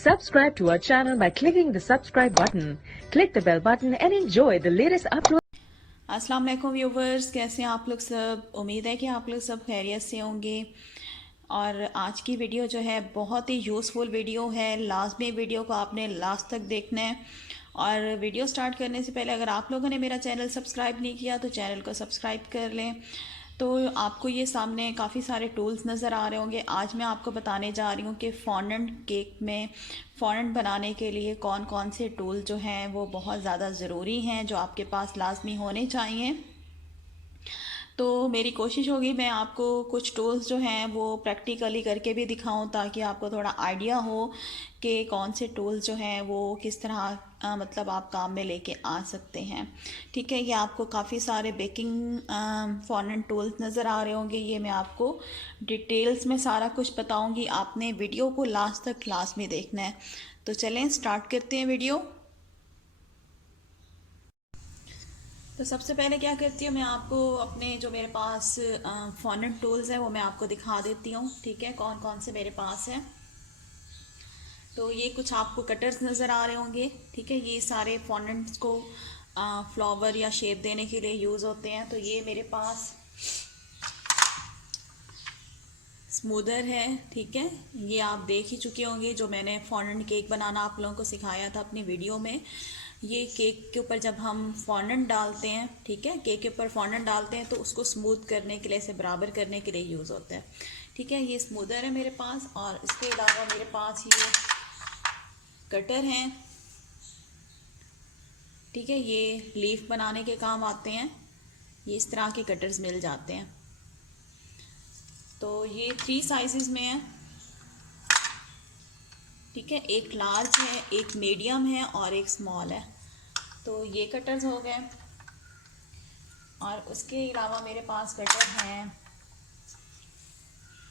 Subscribe to our channel by clicking the subscribe button. Click the bell button and enjoy the latest uploads. अस्सलाम वालेकुम viewers, कैसे हैं आप लोग सब। उम्मीद है कि आप लोग सब खैरियत से होंगे। और आज की वीडियो जो है बहुत ही यूज़फुल वीडियो है। लाजमी वीडियो को आपने लास्ट तक देखना है। और वीडियो स्टार्ट करने से पहले अगर आप लोगों ने मेरा चैनल सब्सक्राइब नहीं किया तो चैनल को सब्सक्राइब कर लें। तो आपको ये सामने काफ़ी सारे टूल्स नज़र आ रहे होंगे। आज मैं आपको बताने जा रही हूँ कि फॉन्डेंट केक में फॉन्डेंट बनाने के लिए कौन कौन से टूल जो हैं वो बहुत ज़्यादा ज़रूरी हैं, जो आपके पास लाजमी होने चाहिए। तो मेरी कोशिश होगी मैं आपको कुछ टूल्स जो हैं वो प्रैक्टिकली करके भी दिखाऊं, ताकि आपको थोड़ा आइडिया हो कि कौन से टूल्स जो हैं वो किस तरह मतलब आप काम में लेके आ सकते हैं। ठीक है, ये आपको काफ़ी सारे बेकिंग फॉन्डेंट टूल्स नज़र आ रहे होंगे। ये मैं आपको डिटेल्स में सारा कुछ बताऊंगी। आपने वीडियो को लास्ट तक क्लास में देखना है। तो चलें स्टार्ट करते हैं वीडियो। तो सबसे पहले क्या करती हूँ, मैं आपको अपने जो मेरे पास फॉन्डेंट टूल्स हैं वो मैं आपको दिखा देती हूँ। ठीक है, कौन कौन से मेरे पास हैं। तो ये कुछ आपको कटर्स नज़र आ रहे होंगे। ठीक है, ये सारे फॉन्डेंट्स को फ्लावर या शेप देने के लिए यूज़ होते हैं। तो ये मेरे पास स्मूदर है। ठीक है, ये आप देख ही चुके होंगे, जो मैंने फॉन्डेंट केक बनाना आप लोगों को सिखाया था अपनी वीडियो में। ये केक के ऊपर जब हम फॉन्डेंट डालते हैं, ठीक है, केक के ऊपर फॉन्डेंट डालते हैं तो उसको स्मूथ करने के लिए, इसे बराबर करने के लिए यूज़ होता है। ठीक है, ये स्मूदर है मेरे पास। और इसके अलावा मेरे पास ये कटर हैं। ठीक है, ये लीफ बनाने के काम आते हैं। ये इस तरह के कटर्स मिल जाते हैं। तो ये 3 साइजेस में है। ठीक है, एक लार्ज है, एक मीडियम है और एक स्मॉल है। तो ये कटर्स हो गए। और उसके अलावा मेरे पास कटर हैं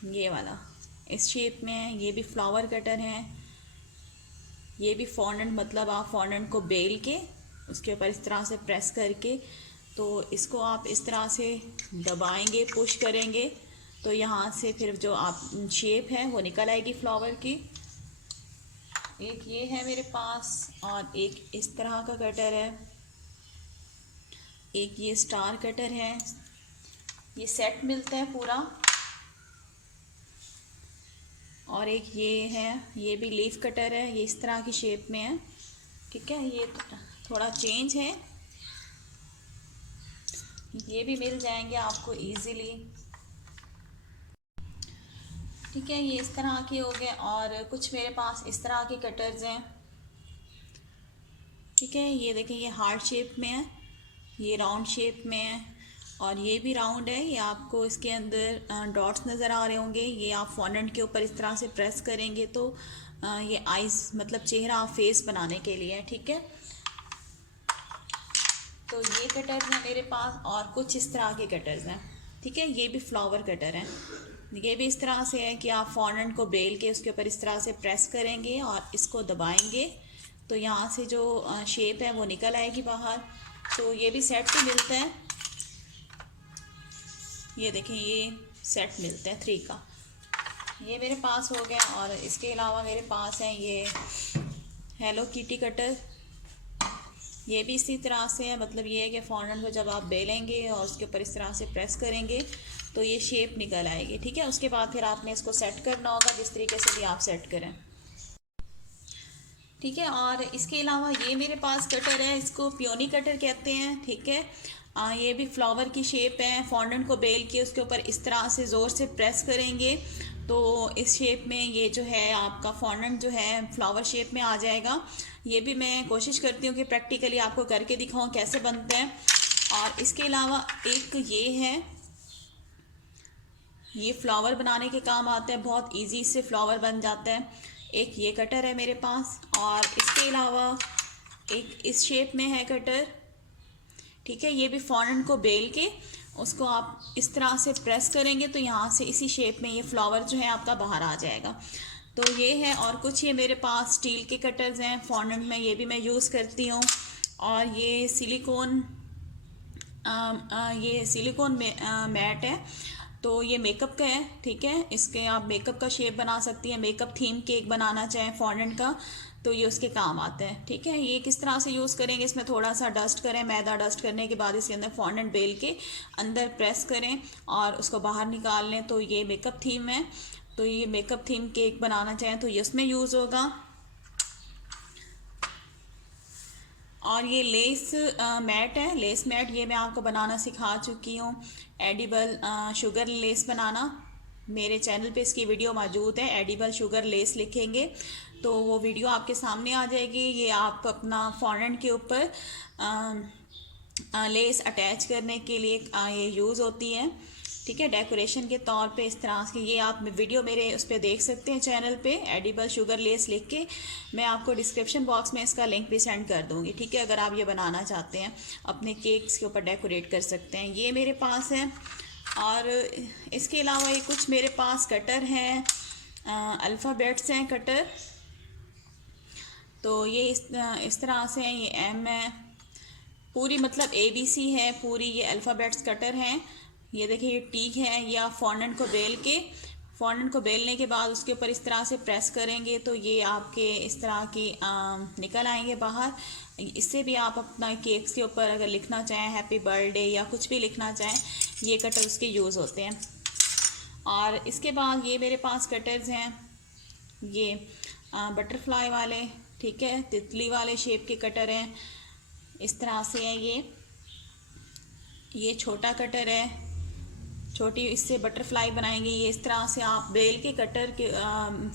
ये वाला, इस शेप में है। ये भी फ्लावर कटर है। ये भी फॉन्डेंट, मतलब आप फॉन्डेंट को बेल के उसके ऊपर इस तरह से प्रेस करके, तो इसको आप इस तरह से दबाएंगे, पुश करेंगे, तो यहाँ से फिर जो आप शेप है वो निकल आएगी फ्लावर की। एक ये है मेरे पास और एक इस तरह का कटर है। एक ये स्टार कटर है। ये सेट मिलता है पूरा। और एक ये है, ये भी लीफ कटर है। ये इस तरह की शेप में है। ठीक है, ये थोड़ा चेंज है। ये भी मिल जाएंगे आपको इजीली। ठीक है, ये इस तरह के हो गए। और कुछ मेरे पास इस तरह के कटर्स हैं। ठीक है, ये देखें, ये हार्ट शेप में है, ये राउंड शेप में है और ये भी राउंड है। ये आपको इसके अंदर डॉट्स नज़र आ रहे होंगे। ये आप फॉन्डेंट के ऊपर इस तरह से प्रेस करेंगे तो ये आइज़, मतलब चेहरा फेस बनाने के लिए। ठीक है, तो ये कटर्स हैं मेरे पास। और कुछ इस तरह के कटर्स हैं। ठीक है, ये भी फ्लावर कटर हैं। ये भी इस तरह से है कि आप फॉन्डेंट को बेल के उसके ऊपर इस तरह से प्रेस करेंगे और इसको दबाएंगे, तो यहाँ से जो शेप है वो निकल आएगी बाहर। तो ये भी सेट भी मिलता है। ये देखें, ये सेट मिलता है 3 का। ये मेरे पास हो गया। और इसके अलावा मेरे पास है ये हेलो किटी कटर। ये भी इसी तरह से है, मतलब ये है कि फॉन्डेंट को जब आप बेलेंगे और उसके ऊपर इस तरह से प्रेस करेंगे तो ये शेप निकल आएगी। ठीक है, उसके बाद फिर आपने इसको सेट करना होगा, जिस तरीके से भी आप सेट करें। ठीक है, और इसके अलावा ये मेरे पास कटर है, इसको पियोनी कटर कहते हैं। ठीक है, ये भी फ्लावर की शेप है। फॉन्डेंट को बेल के उसके ऊपर इस तरह से ज़ोर से प्रेस करेंगे तो इस शेप में ये जो है आपका फॉन्डेंट जो है फ्लावर शेप में आ जाएगा। ये भी मैं कोशिश करती हूँ कि प्रैक्टिकली आपको करके दिखाऊँ कैसे बनते हैं। और इसके अलावा एक ये है, ये फ्लावर बनाने के काम आता है, बहुत इजी से फ्लावर बन जाता है। एक ये कटर है मेरे पास। और इसके अलावा एक इस शेप में है कटर। ठीक है, ये भी फॉन्डेंट को बेल के उसको आप इस तरह से प्रेस करेंगे तो यहाँ से इसी शेप में ये फ्लावर जो है आपका बाहर आ जाएगा। तो ये है। और कुछ ये मेरे पास स्टील के कटर्स हैं फॉन्डेंट में, ये भी मैं यूज़ करती हूँ। और ये सिलिकॉन मैट है। तो ये मेकअप का है, ठीक है। इसके आप मेकअप का शेप बना सकती हैं, मेकअप थीम केक बनाना चाहें फॉन्डेंट का, तो ये उसके काम आते हैं, ठीक है। ये किस तरह से यूज़ करेंगे, इसमें थोड़ा सा डस्ट करें, मैदा डस्ट करने के बाद इसके अंदर फॉन्डेंट बेल के अंदर प्रेस करें और उसको बाहर निकाल लें, तो ये मेकअप थीम है। तो ये मेकअप थीम केक बनाना चाहें तो ये उसमें यूज़ होगा। और ये लेस मैट है, लेस मैट, ये मैं आपको बनाना सिखा चुकी हूँ। एडिबल शुगर लेस बनाना, मेरे चैनल पे इसकी वीडियो मौजूद है। एडिबल शुगर लेस लिखेंगे तो वो वीडियो आपके सामने आ जाएगी। ये आप अपना फॉन्डेंट के ऊपर लेस अटैच करने के लिए ये यूज़ होती है, ठीक है, डेकोरेशन के तौर पे इस तरह से। ये आप वीडियो मेरे उस पर देख सकते हैं चैनल पे, एडिबल शुगर लेस लिख के। मैं आपको डिस्क्रिप्शन बॉक्स में इसका लिंक भी सेंड कर दूंगी, ठीक है। अगर आप ये बनाना चाहते हैं, अपने केक्स के ऊपर डेकोरेट कर सकते हैं। ये मेरे पास है। और इसके अलावा ये कुछ मेरे पास कटर हैं, अल्फ़ाबेट्स हैं कटर। तो ये इस तरह से हैं। ये एम है, पूरी मतलब ABC है पूरी, ये अल्फ़ाबेट्स कटर हैं। ये देखिए ये टी है। या फॉन्डेंट को बेल के, फॉन्डेंट को बेलने के बाद उसके ऊपर इस तरह से प्रेस करेंगे तो ये आपके इस तरह की निकल आएंगे बाहर। इससे भी आप अपना केक्स के ऊपर अगर लिखना चाहें, हैप्पी बर्थडे या कुछ भी लिखना चाहें, ये कटर उसके यूज़ होते हैं। और इसके बाद ये मेरे पास कटर्स हैं, ये बटरफ्लाई वाले, ठीक है, तितली वाले शेप के कटर हैं, इस तरह से है। ये छोटा कटर है, छोटी इससे बटरफ्लाई बनाएंगे। ये इस तरह से आप बेल के कटर के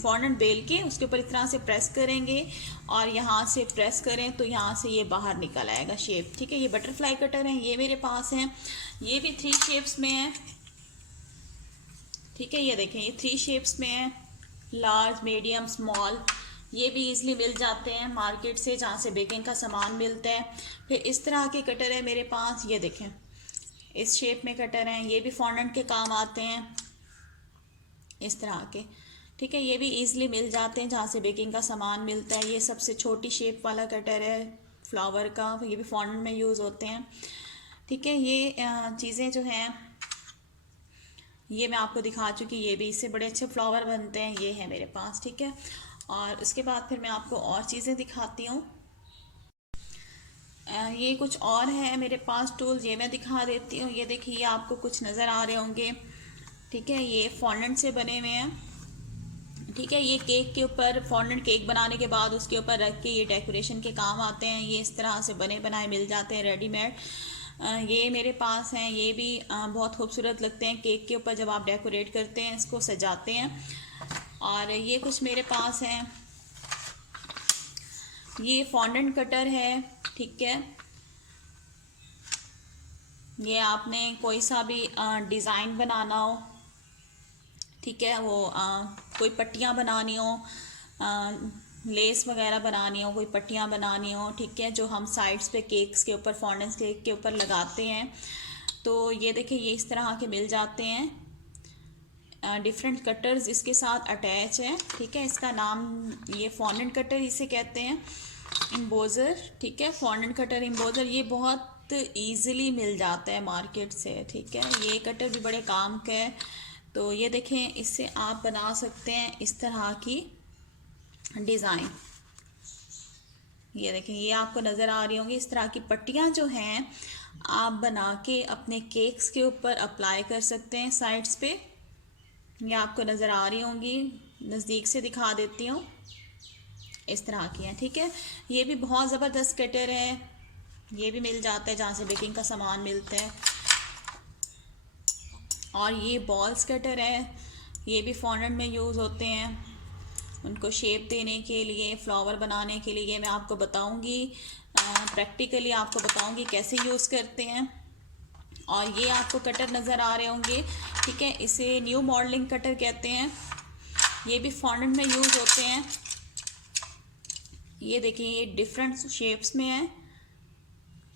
फॉन्डेंट बेल के उसके ऊपर इस तरह से प्रेस करेंगे और यहाँ से प्रेस करें तो यहाँ से ये बाहर निकल आएगा शेप, ठीक है। ये बटरफ्लाई कटर हैं, ये मेरे पास हैं। ये भी 3 शेप्स में है, ठीक है। ये देखें ये 3 शेप्स में है, लार्ज, मीडियम, स्मॉल। ये भी इजीली मिल जाते हैं मार्केट से, जहाँ से बेकिंग का सामान मिलता है। फिर इस तरह के कटर है मेरे पास, ये देखें इस शेप में कटर हैं। ये भी फॉन्डेंट के काम आते हैं इस तरह के, ठीक है। ये भी इजीली मिल जाते हैं जहाँ से बेकिंग का सामान मिलता है। ये सबसे छोटी शेप वाला कटर है फ्लावर का, ये भी फॉन्डेंट में यूज़ होते हैं, ठीक है। ये चीज़ें जो हैं ये मैं आपको दिखा चुकी, ये भी इससे बड़े अच्छे फ्लावर बनते हैं, ये है मेरे पास, ठीक है। और उसके बाद फिर मैं आपको और चीज़ें दिखाती हूँ। ये कुछ और है मेरे पास टूल्स, ये मैं दिखा देती हूँ। ये देखिए ये आपको कुछ नज़र आ रहे होंगे, ठीक है। ये फॉन्डेंट से बने हुए हैं, ठीक है। ये केक के ऊपर फॉन्डेंट केक बनाने के बाद उसके ऊपर रख के ये डेकोरेशन के काम आते हैं। ये इस तरह से बने बनाए मिल जाते हैं रेडीमेड। ये मेरे पास हैं, ये भी बहुत खूबसूरत लगते हैं केक के ऊपर जब आप डेकोरेट करते हैं, इसको सजाते हैं। और ये कुछ मेरे पास हैं, ये फॉन्डेंट कटर है, ठीक है। ये आपने कोई सा भी डिज़ाइन बनाना हो, ठीक है, वो कोई पट्टियाँ बनानी हो, लेस वगैरह बनानी हो, कोई पट्टियाँ बनानी हो, ठीक है, जो हम साइड्स पे केक्स के ऊपर, फॉन्डेंट केक के ऊपर लगाते हैं। तो ये देखिए ये इस तरह के मिल जाते हैं। डिफरेंट कटर्स इसके साथ अटैच है, ठीक है। इसका नाम ये फॉन्डेंट कटर इसे कहते हैं, इम्बोज़र, ठीक है। फॉन्डेंट कटर इम्बोज़र ये बहुत ईज़िली मिल जाता है मार्केट से, ठीक है। ये कटर भी बड़े काम का है। तो ये देखें इससे आप बना सकते हैं इस तरह की डिज़ाइन। ये देखें ये आपको नज़र आ रही होंगी, इस तरह की पट्टियाँ जो हैं आप बना के अपने केक्स के ऊपर अप्लाई कर सकते हैं साइड्स पे। ये आपको नज़र आ रही होंगी, नज़दीक से दिखा देती हूँ, इस तरह की हैं, ठीक है। ये भी बहुत ज़बरदस्त कटर है, ये भी मिल जाता है जहाँ से बेकिंग का सामान मिलता है। और ये बॉल्स कटर है, ये भी फॉन्डेंट में यूज़ होते हैं, उनको शेप देने के लिए, फ्लावर बनाने के लिए। ये मैं आपको बताऊंगी, प्रैक्टिकली आपको बताऊंगी कैसे यूज़ करते हैं। और ये आपको कटर नज़र आ रहे होंगे, ठीक है, इसे न्यू मॉडलिंग कटर कहते हैं। ये भी फॉन्डेंट में यूज़ होते हैं। ये देखिए ये डिफरेंट शेप्स में है।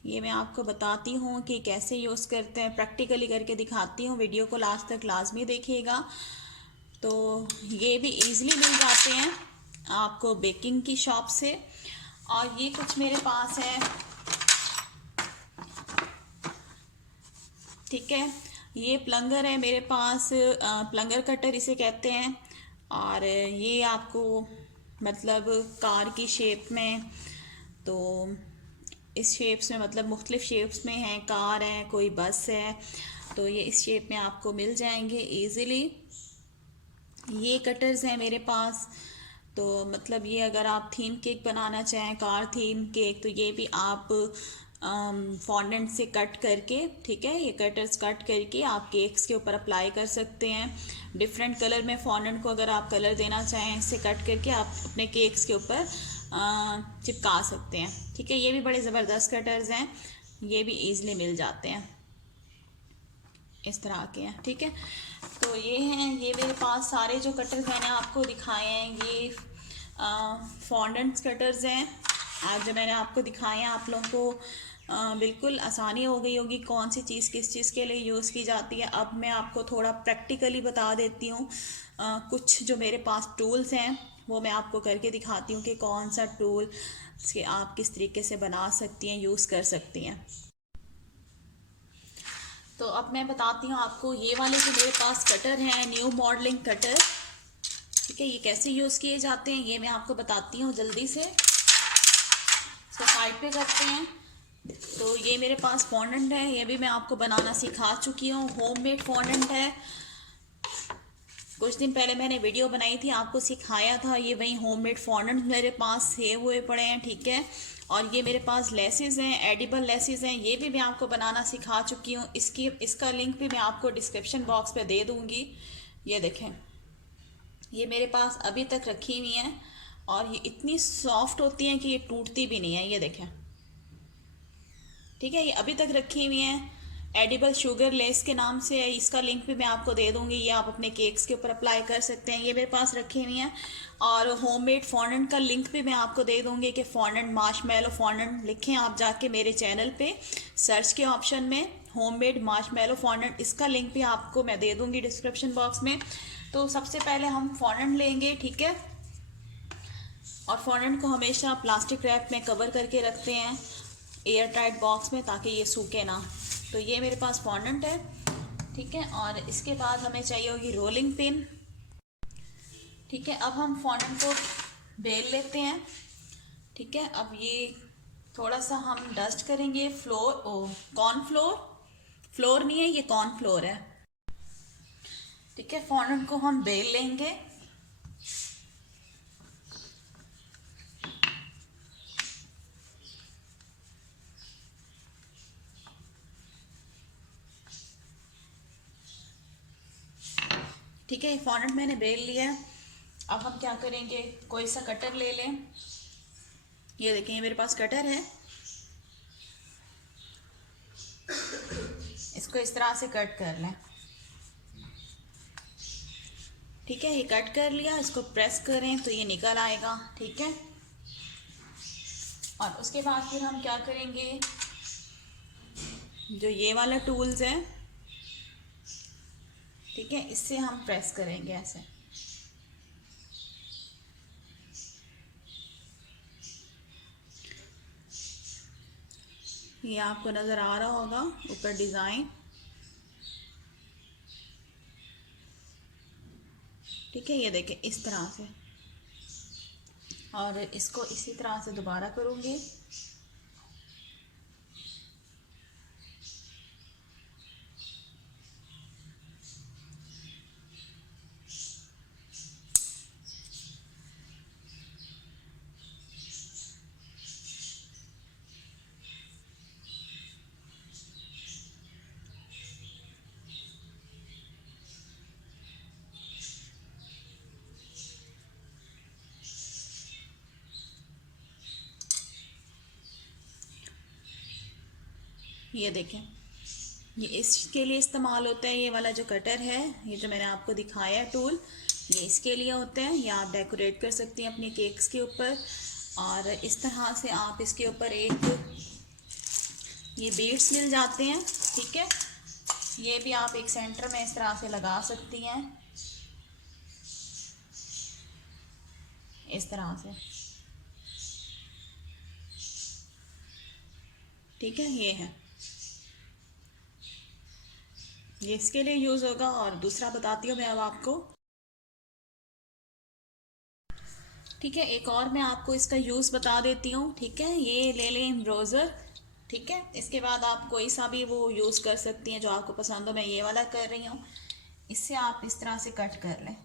ये मैं आपको बताती हूँ कि कैसे यूज़ करते हैं, प्रैक्टिकली करके दिखाती हूँ। वीडियो को लास्ट तक लाजमी देखिएगा। तो ये भी इजीली मिल जाते हैं आपको बेकिंग की शॉप से। और ये कुछ मेरे पास है, ठीक है, ये प्लंगर है मेरे पास, प्लंगर कटर इसे कहते हैं। और ये आपको मतलब कार की शेप में, तो इस शेप्स में मतलब मुख्तलिफ शेप्स में हैं, कार है, कोई बस है, तो ये इस शेप में आपको मिल जाएंगे इजीली। ये कटर्स हैं मेरे पास। तो मतलब ये अगर आप थीम केक बनाना चाहें, कार थीम केक, तो ये भी आप फॉन्डेंट से कट करके, ठीक है, ये कटर्स कट करके आप केक्स के ऊपर अप्लाई कर सकते हैं। डिफरेंट कलर में फॉन्डेंट को अगर आप कलर देना चाहें, इससे कट करके आप अपने केक्स के ऊपर चिपका सकते हैं। ठीक है, ये भी बड़े ज़बरदस्त कटर्स हैं, ये भी ईज़िली मिल जाते हैं, इस तरह के हैं। ठीक है, तो ये हैं, ये मेरे पास सारे जो कटर्स मैंने आपको दिखाए हैं, ये फॉन्डेंट्स कटर्स हैं। आज जो मैंने आपको दिखाए हैं, आप लोगों को बिल्कुल आसानी हो गई होगी कौन सी चीज़ किस चीज़ के लिए यूज़ की जाती है। अब मैं आपको थोड़ा प्रैक्टिकली बता देती हूँ। कुछ जो मेरे पास टूल्स हैं वो मैं आपको करके दिखाती हूँ कि कौन सा टूल से आप किस तरीके से बना सकती हैं, यूज़ कर सकती हैं। तो अब मैं बताती हूँ आपको, ये वाले जो मेरे पास कटर हैं, न्यू मॉडलिंग कटर, ठीक है, ये कैसे यूज़ किए जाते हैं ये मैं आपको बताती हूँ जल्दी से। इसको साइड पे करते हैं। तो ये मेरे पास फॉन्डेंट है, ये भी मैं आपको बनाना सिखा चुकी हूँ, होममेड फॉन्डेंट है। कुछ दिन पहले मैंने वीडियो बनाई थी, आपको सिखाया था, ये वही होममेड फॉन्डेंट मेरे पास सेव हुए पड़े हैं। ठीक है, और ये मेरे पास लेसेस हैं, एडिबल लेसेस हैं, ये भी मैं आपको बनाना सिखा चुकी हूँ। इसका लिंक भी मैं आपको डिस्क्रिप्शन बॉक्स पे दे दूँगी। ये देखें, ये मेरे पास अभी तक रखी हुई हैं और ये इतनी सॉफ्ट होती हैं कि ये टूटती भी नहीं है। ये देखें, ठीक है, ये अभी तक रखी हुई हैं। एडिबल शुगर लेस के नाम से है, इसका लिंक भी मैं आपको दे दूंगी, ये आप अपने केक्स के ऊपर अप्लाई कर सकते हैं। ये मेरे पास रखी हुई हैं। और होममेड फॉन्डेंट का लिंक भी मैं आपको दे दूंगी कि फॉन्डेंट मार्शमैलो फॉन्डेंट लिखें आप जाके मेरे चैनल पे सर्च के ऑप्शन में, होममेड मार्शमैलो फॉन्डेंट, इसका लिंक भी आपको मैं दे दूंगी डिस्क्रिप्शन बॉक्स में। तो सबसे पहले हम फॉन्डेंट लेंगे, ठीक है, और फॉन्डेंट को हमेशा प्लास्टिक रैप में कवर करके रखते हैं, एयर टाइट बॉक्स में, ताकि ये सूखे ना। तो ये मेरे पास फॉन्डेंट है, ठीक है, और इसके बाद हमें चाहिए होगी रोलिंग पिन। ठीक है, अब हम फॉन्डेंट को बेल लेते हैं। ठीक है, अब ये थोड़ा सा हम डस्ट करेंगे कॉर्न फ्लोर, फ्लोर नहीं है ये, कॉर्न फ्लोर है। ठीक है, फॉन्डेंट को हम बेल लेंगे। ठीक है, फॉन्डेंट मैंने बेल लिया है। अब हम क्या करेंगे, कोई सा कटर ले लें। ये देखें, ये मेरे पास कटर है, इसको इस तरह से कट कर लें। ठीक है, ये कट कर लिया, इसको प्रेस करें तो ये निकल आएगा। ठीक है, और उसके बाद फिर हम क्या करेंगे, जो ये वाला टूल्स है, ठीक है, इससे हम प्रेस करेंगे ऐसे। ये आपको नज़र आ रहा होगा ऊपर डिज़ाइन। ठीक है, ये देखें इस तरह से, और इसको इसी तरह से दोबारा करूँगी। ये देखें, ये इसके लिए इस्तेमाल होता है, ये वाला जो कटर है, ये जो मैंने आपको दिखाया है टूल, ये इसके लिए होते हैं। ये आप डेकोरेट कर सकती हैं अपने केक्स के ऊपर। और इस तरह से आप इसके ऊपर एक ये बीड्स मिल जाते हैं, ठीक है, ये भी आप एक सेंटर में इस तरह से लगा सकती हैं, इस तरह से। ठीक है, ये है। ये इसके लिए यूज़ होगा। और दूसरा बताती हूँ मैं अब आपको। ठीक है, एक और मैं आपको इसका यूज़ बता देती हूँ। ठीक है, ये ले लें एम्ब्रोज़र। ठीक है, इसके बाद आप कोई सा भी वो यूज़ कर सकती हैं जो आपको पसंद हो। मैं ये वाला कर रही हूँ। इससे आप इस तरह से कट कर लें।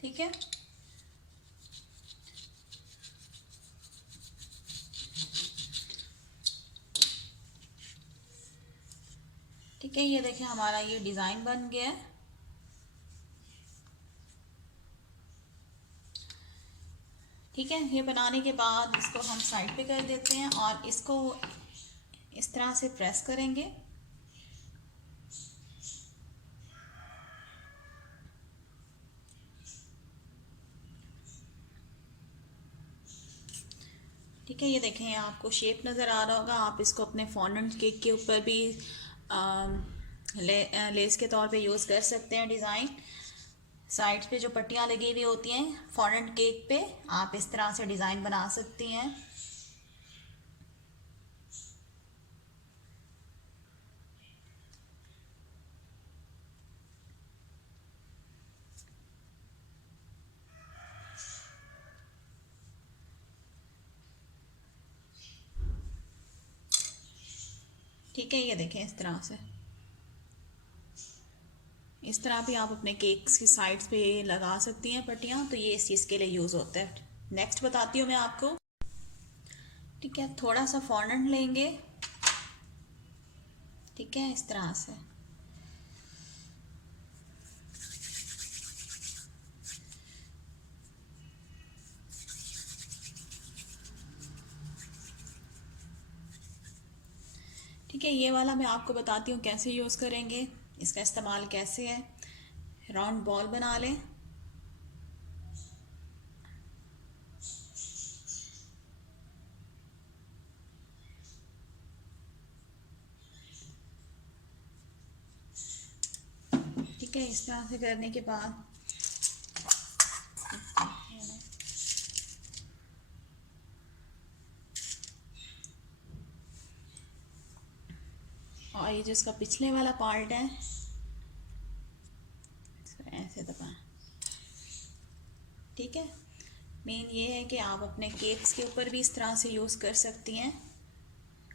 ठीक है, ठीक है, ये देखिए हमारा ये डिज़ाइन बन गया है। ठीक है, ये बनाने के बाद इसको हम साइड पे कर देते हैं और इसको इस तरह से प्रेस करेंगे। ठीक है, ये देखें आपको शेप नज़र आ रहा होगा। आप इसको अपने फॉन्डेंट केक के ऊपर भी लेस के तौर पे यूज़ कर सकते हैं। डिज़ाइन साइड्स पे जो पट्टियाँ लगी हुई होती हैं फॉन्डेंट केक पे, आप इस तरह से डिज़ाइन बना सकती हैं। ठीक है, ये देखें इस तरह से। इस तरह भी आप अपने केक्स की साइड्स पे लगा सकती हैं पट्टियाँ। तो ये इस चीज़ के लिए यूज़ होता है। नेक्स्ट बताती हूँ मैं आपको। ठीक है, थोड़ा सा फॉन्डेंट लेंगे। ठीक है, इस तरह से। ठीक है, ये वाला मैं आपको बताती हूँ कैसे यूज़ करेंगे, इसका इस्तेमाल कैसे है। राउंड बॉल बना लें। ठीक है, इस तरह से करने के बाद और ये जो इसका पिछले वाला पार्ट है इसको ऐसे दबाएं। ठीक है, मेन ये है कि आप अपने केक्स के ऊपर भी इस तरह से यूज़ कर सकती हैं,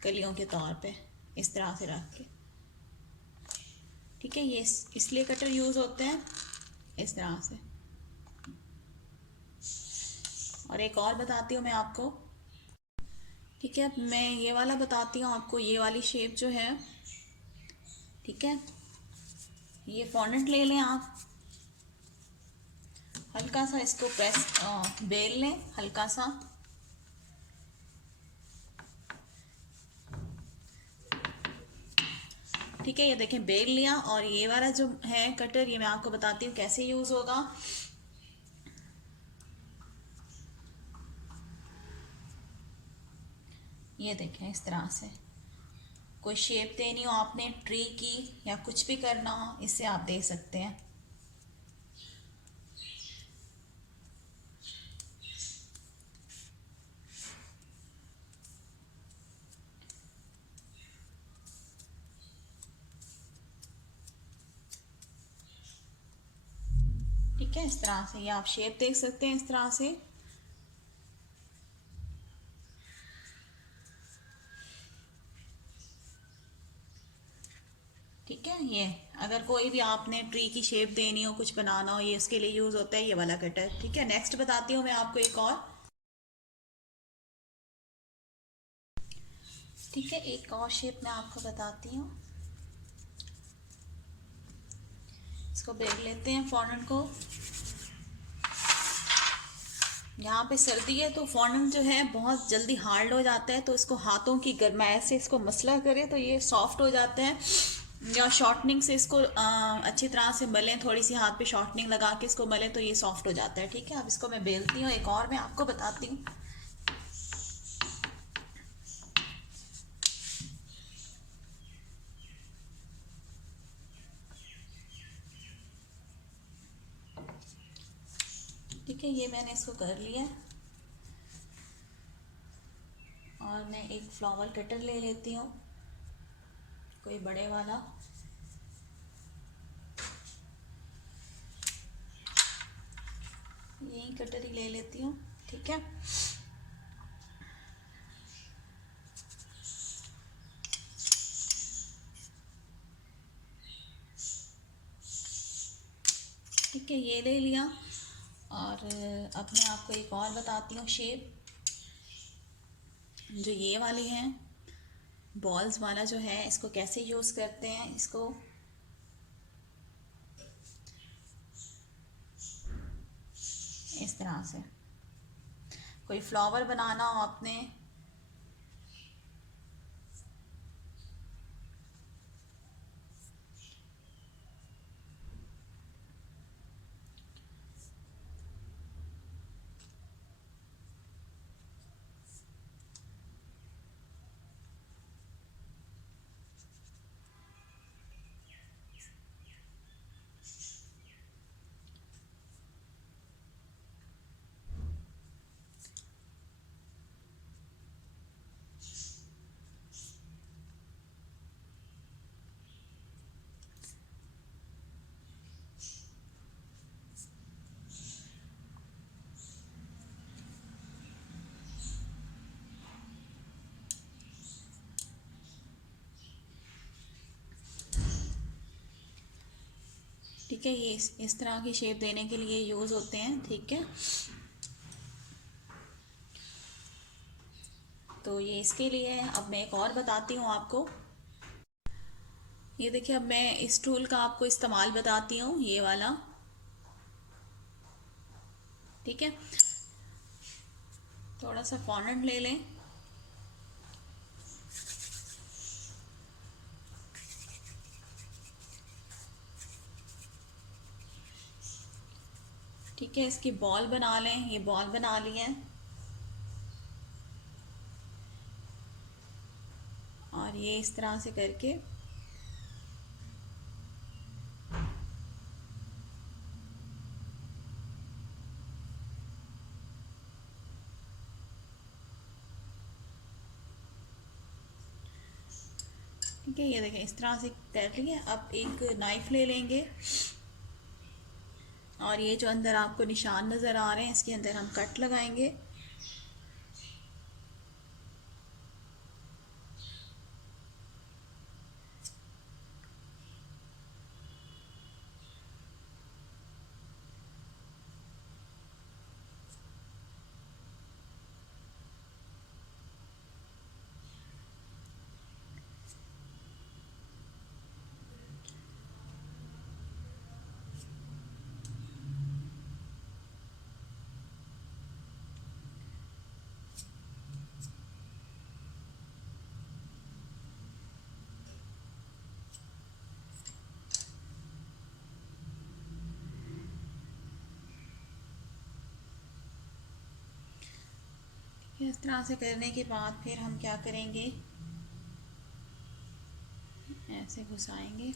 कलियों के तौर पे इस तरह से रख के। ठीक है, ये इसलिए कटर यूज़ होते हैं इस तरह से। और एक और बताती हूँ मैं आपको। ठीक है, मैं ये वाला बताती हूँ आपको। ये वाली शेप जो है, ठीक है, ये फॉन्डेंट ले लें आप। हल्का सा इसको प्रेस बेल लें हल्का सा। ठीक है, ये देखें बेल लिया। और ये वाला जो है कटर, ये मैं आपको बताती हूँ कैसे यूज़ होगा। ये देखें इस तरह से। कोई शेप देनी हो आपने ट्री की या कुछ भी करना हो, इससे आप दे सकते हैं। ठीक है, इस तरह से ये आप शेप देख सकते हैं इस तरह से। ठीक है, ये अगर कोई भी आपने ट्री की शेप देनी हो, कुछ बनाना हो, ये इसके लिए यूज़ होता है ये वाला कटर। ठीक है, नेक्स्ट बताती हूँ मैं आपको एक और। ठीक है, एक और शेप मैं आपको बताती हूँ। इसको बेल लेते हैं फॉन्डेंट को। यहाँ पे सर्दी है तो फॉन्डेंट जो है बहुत जल्दी हार्ड हो जाता है, तो इसको हाथों की गर्माइश से इसको मसला करें तो ये सॉफ्ट हो जाता है। या शॉर्टनिंग से इसको अच्छी तरह से मलें, थोड़ी सी हाथ पे शॉर्टनिंग लगा के इसको मलें तो ये सॉफ्ट हो जाता है। ठीक है, अब इसको मैं बेलती हूँ। एक और मैं आपको बताती हूँ। ठीक है, ये मैंने इसको कर लिया है। मैं एक फ्लावर कटर ले लेती हूँ, कोई बड़े वाला। यही कटर ही ले लेती हूँ, ठीक है। ठीक है, ये ले लिया। और अब मैं आपको एक और बताती हूँ शेप, जो ये वाली हैं बॉल्स वाला जो है, इसको कैसे यूज़ करते हैं। इसको इस तरह से कोई फ्लावर बनाना हो आपने, ठीक है। ये इस तरह की शेप देने के लिए यूज़ होते हैं, ठीक है। तो ये इसके लिए है। अब मैं एक और बताती हूँ आपको। ये देखिए, अब मैं इस टूल का आपको इस्तेमाल बताती हूँ, ये वाला, ठीक है। थोड़ा सा फॉन्डेंट ले लें। ठीक है, इसकी बॉल बना लें। ये बॉल बना ली है। और ये इस तरह से करके ठीक है, ये देखें इस तरह से कर लिए। अब एक नाइफ ले लेंगे और ये जो अंदर आपको निशान नज़र आ रहे हैं, इसके अंदर हम कट लगाएंगे। इस तरह से करने के बाद फिर हम क्या करेंगे, ऐसे घुसाएंगे।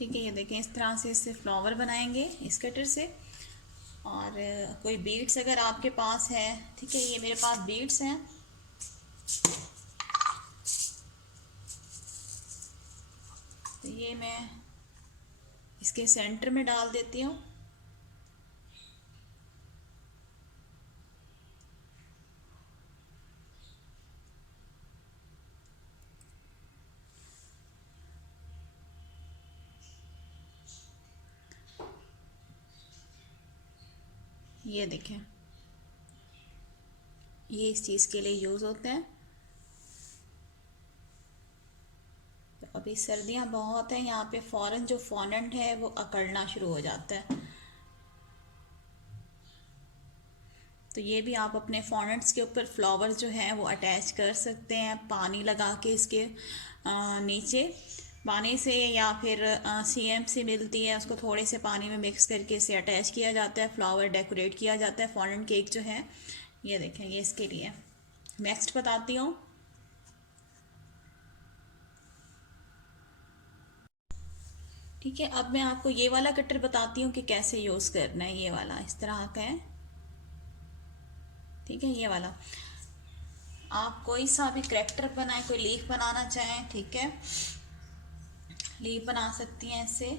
ठीक है, ये देखें इस तरह से इससे फ्लावर बनाएंगे इस कटर से। और कोई बीड्स अगर आपके पास है, ठीक है, ये मेरे पास बीड्स हैं। तो ये मैं इसके सेंटर में डाल देती हूँ। ये देखें, ये इस चीज़ के लिए यूज़ होते हैं। तो अभी सर्दियाँ बहुत हैं यहाँ पे, फ़ौरन जो फॉन्डेंट है वो अकड़ना शुरू हो जाता है। तो ये भी आप अपने फॉन्डेंट्स के ऊपर फ्लावर जो हैं वो अटैच कर सकते हैं, पानी लगा के इसके नीचे पानी से, या फिर CMC मिलती है, उसको थोड़े से पानी में मिक्स करके इसे अटैच किया जाता है, फ्लावर डेकोरेट किया जाता है फॉन्डेंट केक जो है। ये देखें, ये इसके लिए। नेक्स्ट बताती हूँ। ठीक है, अब मैं आपको ये वाला कटर बताती हूँ कि कैसे यूज़ करना है। ये वाला इस तरह का है, ठीक है। ये वाला आप कोई सा भी करैक्टर बनाए, कोई लीफ बनाना चाहें, ठीक है, लीफ बना सकती हैं इससे।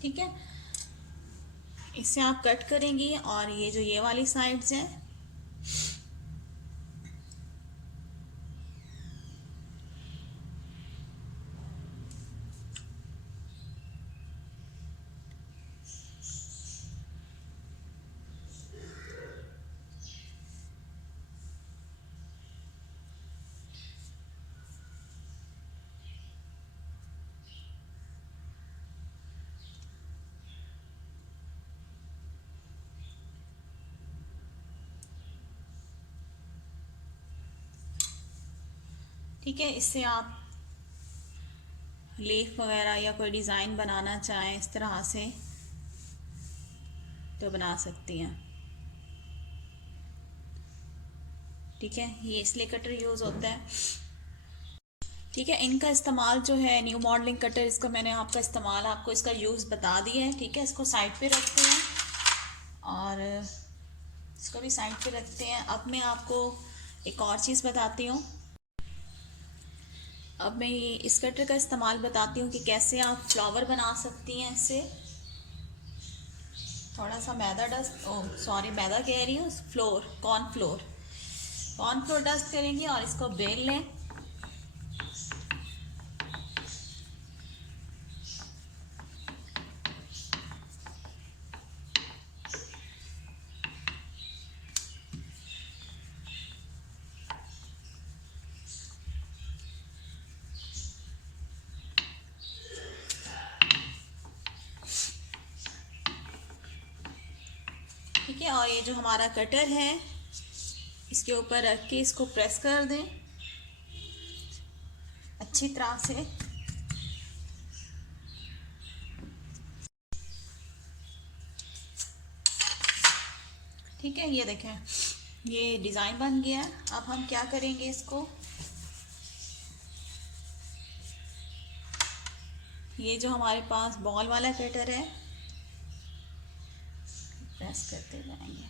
ठीक है, इससे आप कट करेंगी, और ये जो ये वाली साइड्स हैं, ठीक है, इससे आप लीफ वगैरह या कोई डिज़ाइन बनाना चाहें इस तरह से तो बना सकती हैं। ठीक है, ये इसलिए कटर यूज़ होता है। ठीक है, इनका इस्तेमाल जो है, न्यू मॉडलिंग कटर, इसका मैंने आपका इस्तेमाल, आपको इसका यूज़ बता दिया है। ठीक है, इसको साइड पे रखते हैं और इसको भी साइड पे रखते हैं। अब मैं आपको एक और चीज़ बताती हूँ। अब मैं इस कटर का इस्तेमाल बताती हूँ कि कैसे आप फ्लावर बना सकती हैं इससे। थोड़ा सा मैदा डस्ट, सॉरी मैदा कह रही हूँ, फ्लोर, कॉर्नफ्लोर डस्ट करेंगे और इसको बेल लें। ठीक है, और ये जो हमारा कटर है, इसके ऊपर रख के इसको प्रेस कर दें अच्छी तरह से। ठीक है, ये देखें, ये डिज़ाइन बन गया है। अब हम क्या करेंगे, इसको, ये जो हमारे पास बॉल वाला कटर है, प्रेस करते जाएंगे।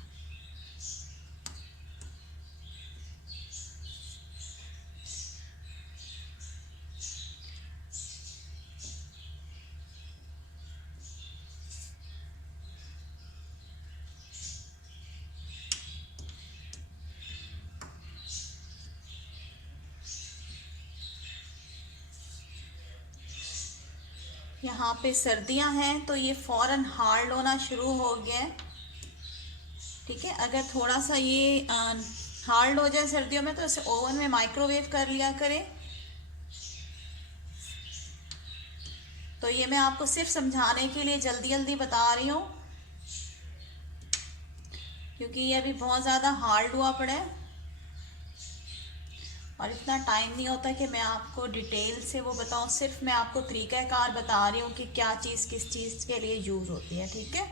यहाँ पे सर्दियाँ हैं तो ये फ़ौरन हार्ड होना शुरू हो गया है। ठीक है, अगर थोड़ा सा ये हार्ड हो जाए सर्दियों में तो इसे ओवन में माइक्रोवेव कर लिया करें। तो ये मैं आपको सिर्फ समझाने के लिए जल्दी जल्दी बता रही हूँ क्योंकि ये अभी बहुत ज़्यादा हार्ड हुआ पड़ा है और इतना टाइम नहीं होता कि मैं आपको डिटेल से वो बताऊं। सिर्फ मैं आपको तरीक़ाकार बता रही हूँ कि क्या चीज़ किस चीज़ के लिए यूज़ होती है। ठीक है,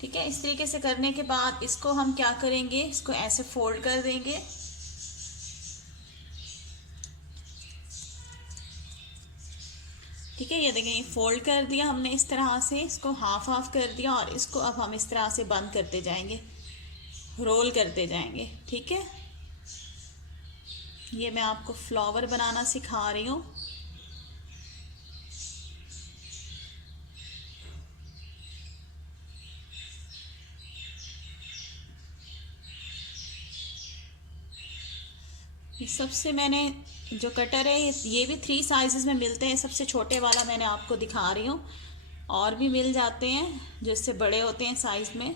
ठीक है। इस तरीके से करने के बाद इसको हम क्या करेंगे, इसको ऐसे फोल्ड कर देंगे। ठीक है, ये देखें फोल्ड कर दिया हमने इस तरह से, इसको हाफ हाफ कर दिया और इसको अब हम इस तरह से बंद करते जाएंगे, रोल करते जाएंगे। ठीक है, ये मैं आपको फ्लावर बनाना सिखा रही हूँ। सबसे मैंने जो कटर है ये भी 3 साइज़ में मिलते हैं। सबसे छोटे वाला मैंने आपको दिखा रही हूँ, और भी मिल जाते हैं जो इससे बड़े होते हैं साइज़ में।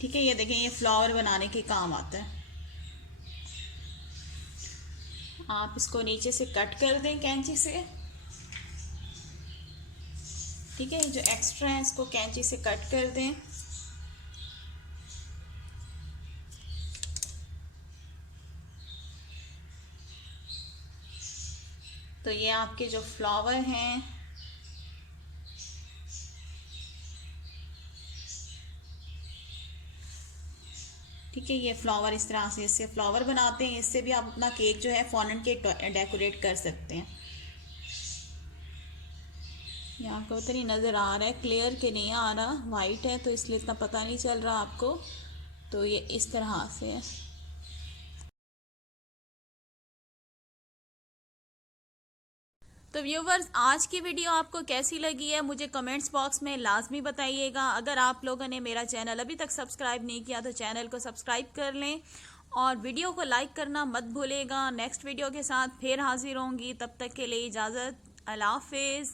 ठीक है, ये देखें ये फ्लावर बनाने के काम आता है। आप इसको नीचे से कट कर दें कैंची से। ठीक है, जो एक्स्ट्रा है इसको कैंची से कट कर दें। तो ये आपके जो फ्लावर हैं, ठीक है, ये फ्लावर इस तरह से इससे फ्लावर बनाते हैं। इससे भी आप अपना केक जो है फॉन्डेंट केक डेकोरेट कर सकते हैं। ये आपको पता नहीं नज़र आ रहा है क्लियर के नहीं आ रहा, वाइट है तो इसलिए इतना पता नहीं चल रहा आपको। तो ये इस तरह से है। तो व्यूवर्स, आज की वीडियो आपको कैसी लगी है मुझे कमेंट्स बॉक्स में लाजमी बताइएगा। अगर आप लोगों ने मेरा चैनल अभी तक सब्सक्राइब नहीं किया तो चैनल को सब्सक्राइब कर लें और वीडियो को लाइक करना मत भूलिएगा। नेक्स्ट वीडियो के साथ फिर हाजिर होंगी, तब तक के लिए इजाज़त। अल्लाह हाफिज़।